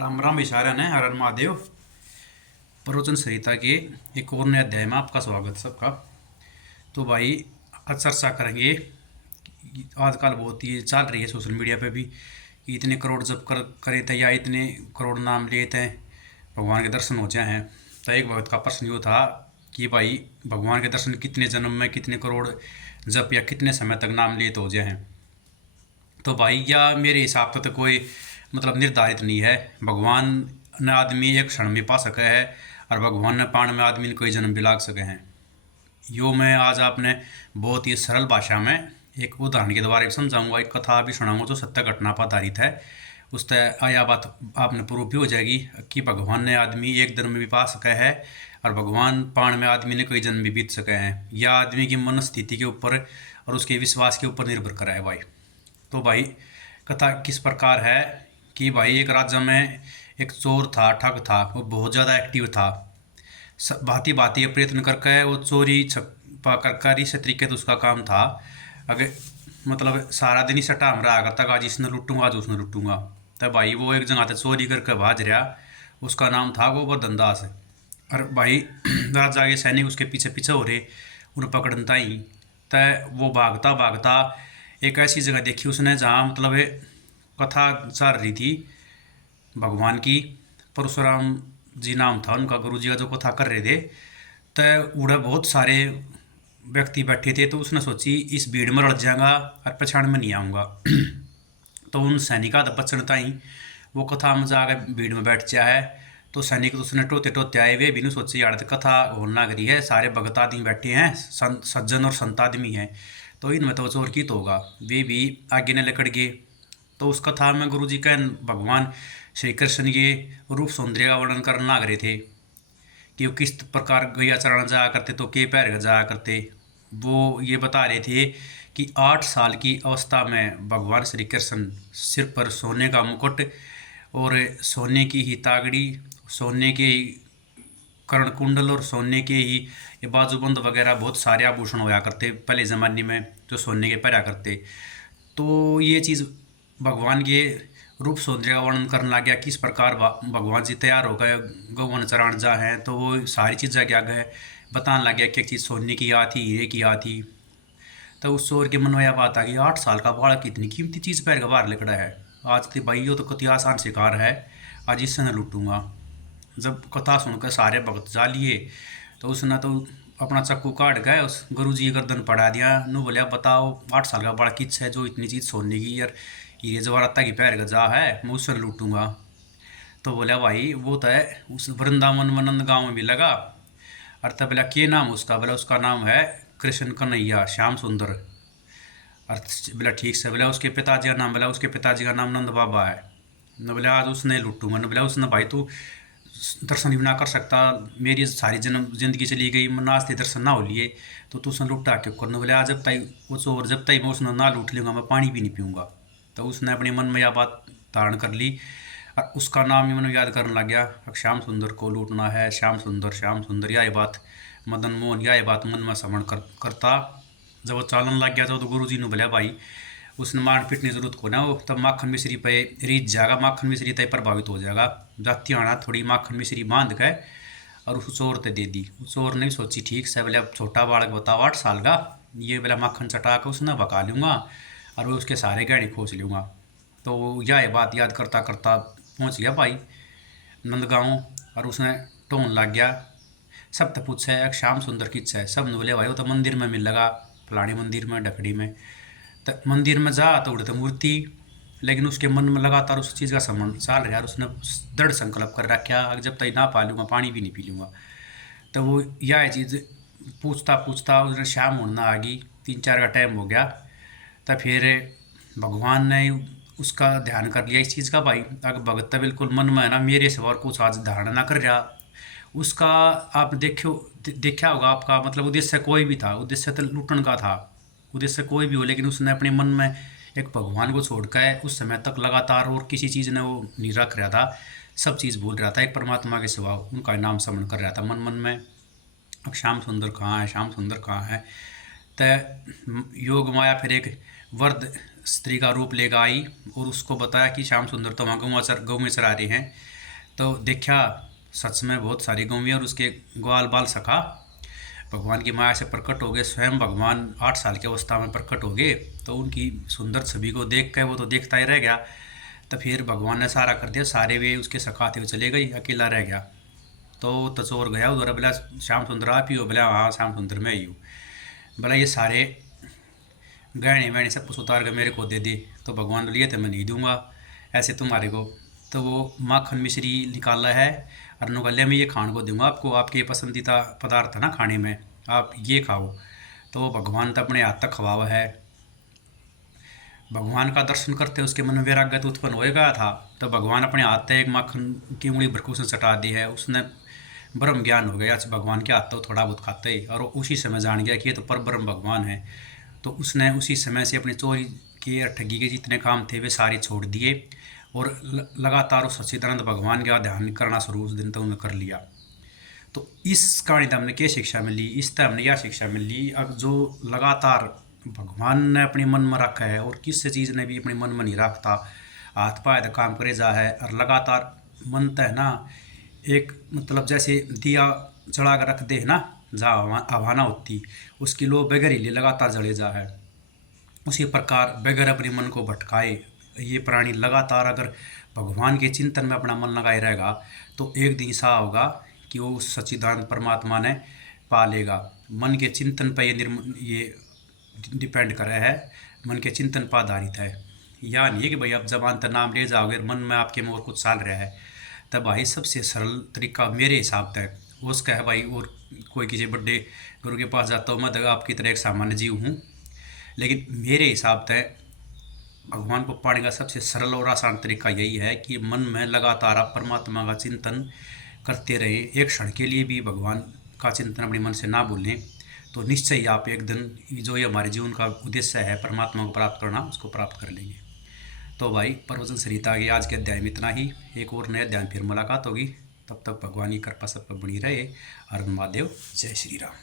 राम राम इशारा ने हर हर महादेव। प्रवचन संहिता के एक और नए अध्याय में आपका स्वागत सबका। तो भाई आज चर्चा करेंगे। आजकल बहुत ये चल रही है सोशल मीडिया पे भी कि इतने करोड़ जब करे थे या इतने करोड़ नाम लिए थे भगवान के दर्शन हो जाए हैं। तो एक भक्त का प्रश्न ये था कि भाई भगवान के दर्शन कितने जन्म में कितने करोड़ जप या कितने समय तक नाम लिए तो हो जाए हैं। तो भाई या मेरे हिसाब से तो कोई मतलब निर्धारित नहीं है। भगवान ने आदमी एक क्षण में पा सके है और भगवान ने पाण में आदमी ने कोई जन्म भी लाग सके हैं। यो मैं आज आपने बहुत ही सरल भाषा में एक उदाहरण के द्वारा समझाऊंगा, एक कथा भी सुनाऊंगा जो सत्य घटना पर आधारित है। उस तय आया बात आपने प्रूफ भी हो जाएगी कि भगवान ने आदमी एक जन्म में भी पा सके है और भगवान पाण में आदमी ने कोई जन्म भी बीत सके हैं। यह आदमी की मन स्थिति के ऊपर और उसके विश्वास के ऊपर निर्भर करा है भाई। तो भाई कथा किस प्रकार है कि भाई एक राज्य में एक चोर था, ठग था, वो बहुत ज़्यादा एक्टिव था। भांति भांति प्रयत्न करके वो चोरी छप्पा कर इस तरीके से उसका काम था। अगर मतलब सारा दिन ही सटा हम रहा करता, आज इसने लुटूंगा आज उसने लुटूंगा। तब भाई वो एक जगह से चोरी करके भाज रहा। उसका नाम था गोवर्धन दास। और भाई राजा के सैनिक उसके पीछे पीछे हो रहे उन्हें पकड़ता ही। तय वो भागता भागता एक ऐसी जगह देखी उसने जहाँ मतलब कथा चल रही थी भगवान की। परशुराम जी नाम था उनका, गुरु जी का जो कथा कर रहे थे। तो उड़े बहुत सारे व्यक्ति बैठे थे। तो उसने सोची इस भीड़ में रड़ जाऊंगा और पछाड़ में नहीं आऊँगा। तो उन सैनिका बचनता ही वो कथा में जाकर भीड़ में बैठ जाए है। तो सैनिक तो उसने टोते टोते आए वे भी नहीं सोचे यार कथा होना करी है, सारे भगत आदमी बैठे हैं, सज्जन और संत आदमी हैं, तो इनमें तो चोर की तो होगा। वे भी आगे न लकड़ गए। तो उस कथा में गुरु जी का भगवान श्री कृष्ण के रूप सौंदर्य का वर्णन करने लग रहे थे कि वो किस प्रकार गैया चराना जाया करते तो के पैर जाया करते। वो ये बता रहे थे कि 8 साल की अवस्था में भगवान श्री कृष्ण सिर पर सोने का मुकुट और सोने की ही तागड़ी, सोने के ही कर्ण कुंडल और सोने के ही ये बाजूबंद वगैरह बहुत सारे आभूषण होया करते पहले ज़माने में जो सोने के पहना करते। तो ये चीज़ भगवान के रूप सौंदर्य का वर्णन करने लग गया किस प्रकार भगवान जी तैयार हो गए गौवन चरान जा हैं। तो वो सारी चीज़ें क्या गए बताने लग गया कि एक चीज़ सोने की या थी, हीरे की या थी। तो उस चोर के मन में यह बात आ गई 8 साल का बालक इतनी कीमती चीज़ पैर का बाहर लिखड़ा है, आज तो भाई यो तो कति आसान शिकार है, आज इससे न लूटूंगा। जब कथा सुनकर सारे भक्त जा लिए तो उसने तो अपना चक्कू काट गए उस गुरु जी गर्दन पड़ा दिया। नु बोलिया बताओ 8 साल का बड़ा किच है जो इतनी चीज़ सोने की यार ये जवारत्ता की पैर गजा है मैं उससे लूटूंगा। तो बोला भाई वो तो है उस वृंदावन मनंद गांव में भी लगा। और तब बोला के नाम उसका, बोला उसका नाम है कृष्ण कन्हैया श्याम सुंदर। और बोला ठीक से, बोला उसके पिताजी का नाम, बोला उसके पिताजी का नाम नंद बाबा है। न बोला आज उसने लूटूंगा, न बोला उसने भाई तू दर्शन भी ना कर सकता, मेरी सारी जन्म जिंदगी चली गई मन आज ते दर्शन ना हो लिए तो तू उसने लुटा क्यों करना। बोले आज जब तक वो चोर जब तक मैं उसने ना लूट लूँगा मैं पानी भी नहीं पीऊँगा। तो उसने अपने मन में यह बात धारण कर ली और उसका नाम ही मन याद करने लग गया, श्याम सुंदर को लूटना है, श्याम सुंदर यह बात मदन मोहन यह बात मन में समण करता। जब वो चालन लग गया तो गुरु जी ने बोला भाई उसने मार पीटने जरूरत को ना, वो तब माखन मिश्री पे रीत जाएगा, माखन मिश्री तय प्रभावित हो जाएगा। जाती आना थोड़ी माखन मिश्री बांध के और उस चोर ते दे दी। उस चोर ने सोची ठीक से, बोले अब छोटा बालक बताओ 8 साल का, ये बोला माखन चटा के उसने भगा लूँगा और वो उसके सारे गहने खोज लूँगा। तो यह बात याद करता करता पहुँच गया भाई नंदगांव और उसने टोन लग गया। सब तो पूछे एक श्याम सुंदर किच है, सब ने बोले भाई वो तो मंदिर में मिल लगा फलानी मंदिर में डकड़ी में। तो मंदिर में जा तो उड़े तो मूर्ति, लेकिन उसके मन में लगातार उस चीज़ का संबंध चल रहा है। उसने दृढ़ संकल्प कर रखा जब तक ना पा लूँगा पानी भी नहीं पी लूँगा। तो वो यह चीज़ पूछता पूछता उसने शाम होना आ गई, 3-4 का टाइम हो गया। तो फिर भगवान ने उसका ध्यान कर लिया इस चीज़ का भाई अगर भगत बिल्कुल मन में है ना मेरे से और कुछ आज धारणा ना कर रहा उसका। आप देखा होगा आपका मतलब उद्देश्य कोई भी था, उद्देश्य तो लूटन का था, उद्देश्य कोई भी हो, लेकिन उसने अपने मन में एक भगवान को छोड़ कर उस समय तक लगातार और किसी चीज़ ने वो नहीं रख रहा था, सब चीज़ भूल रहा था, एक परमात्मा के सिवा उनका नाम स्मरण कर रहा था मन मन में। अब श्याम सुंदर कहाँ है, श्याम सुंदर कहाँ है। तो योग माया फिर एक वृद्ध स्त्री का रूप लेकर आई और उसको बताया कि श्याम सुंदर तो वहाँ गौ में चरा रहे हैं। तो देखा सच में बहुत सारी गौवें और उसके ग्वाल बाल सखा भगवान की माया से प्रकट हो गए। स्वयं भगवान 8 साल की अवस्था में प्रकट हो गए। तो उनकी सुंदर छवि को देख कर वो तो देखता ही रह गया। तो फिर भगवान ने सारा कर दिया, सारे वे उसके सखा थे वो चले गई, अकेला रह गया। तो तचोर गया उधर, बोला श्याम सुंदर आप ही हो? बोला हाँ श्याम सुंदर मैं ही हूँ। बोला ये सारे गहने वहने सब कुछ उतार कर मेरे को दे दे। तो भगवान ने लिए थे, मैं नहीं दूंगा ऐसे तुम्हारे को। तो वो माखन मिश्री निकाला है और नुगल्या में ये खान को दूंगा आपको, आपके पसंदीदा पदार्थ है ना खाने में, आप ये खाओ। तो भगवान तो अपने हाथ तक खवावा है। भगवान का दर्शन करते उसके मन में वैराग्य तो उत्पन्न हो गया था। तो भगवान अपने हाथ से एक माखन की उंगली भरकू से चटा दी है, उसने ब्रह्म ज्ञान हो गया। भगवान के हाथ तो थोड़ा बहुत खाते ही, और उसी समय जान गया कि ये तो पर ब्रह्म भगवान है। तो उसने उसी समय से अपनी चोरी के ठगी के जितने काम थे वे सारे छोड़ दिए और लगातार उस सच्चिदानंद भगवान का ध्यान करना शुरू उस दिन तक उन्होंने कर लिया। तो इस कहानी से हमने क्या शिक्षा मिली? इस तरह हमने यह शिक्षा मिली, अब जो लगातार भगवान ने अपने मन में रखा है और किसी चीज़ ने भी अपने मन में नहीं रखता, हाथ पाए तो काम करे जा है और लगातार मन तय ना एक मतलब जैसे दिया जला कर रख दे ना जहाँ आवाना होती, उसकी लो बगैर हिले लगातार जले जा है। उसी प्रकार बगैर अपने मन को भटकाए ये प्राणी लगातार अगर भगवान के चिंतन में अपना मन लगाए रहेगा तो एक दिन ऐसा होगा कि वो उस सच्चिदानंद परमात्मा ने पा लेगा। मन के चिंतन पर ये डिपेंड कर रहा है, मन के चिंतन पर आधारित है। या नहीं है कि भाई आप जबान तक नाम ले जाओगे, मन में आपके में और कुछ साल रहा है। तब भाई सबसे सरल तरीका मेरे हिसाब से उसका है भाई, और कोई किसी बड़े गुरु के पास जाता हूँ मैं तो आपकी तरह एक सामान्य जीव हूँ, लेकिन मेरे हिसाब से भगवान को पाने का सबसे सरल और आसान तरीका यही है कि मन में लगातार आप परमात्मा का चिंतन करते रहें। एक क्षण के लिए भी भगवान का चिंतन अपने मन से ना भूलें, तो निश्चय ही आप एक दिन जो ये हमारे जीवन का उद्देश्य है परमात्मा को प्राप्त करना, उसको प्राप्त कर लेंगे। तो भाई प्रवचन संहिता के आज के अध्याय में इतना ही। एक और नए अध्याय फिर मुलाकात होगी, तब तक भगवान की कृपा सब पर बनी रहे। हर महादेव, जय श्री राम।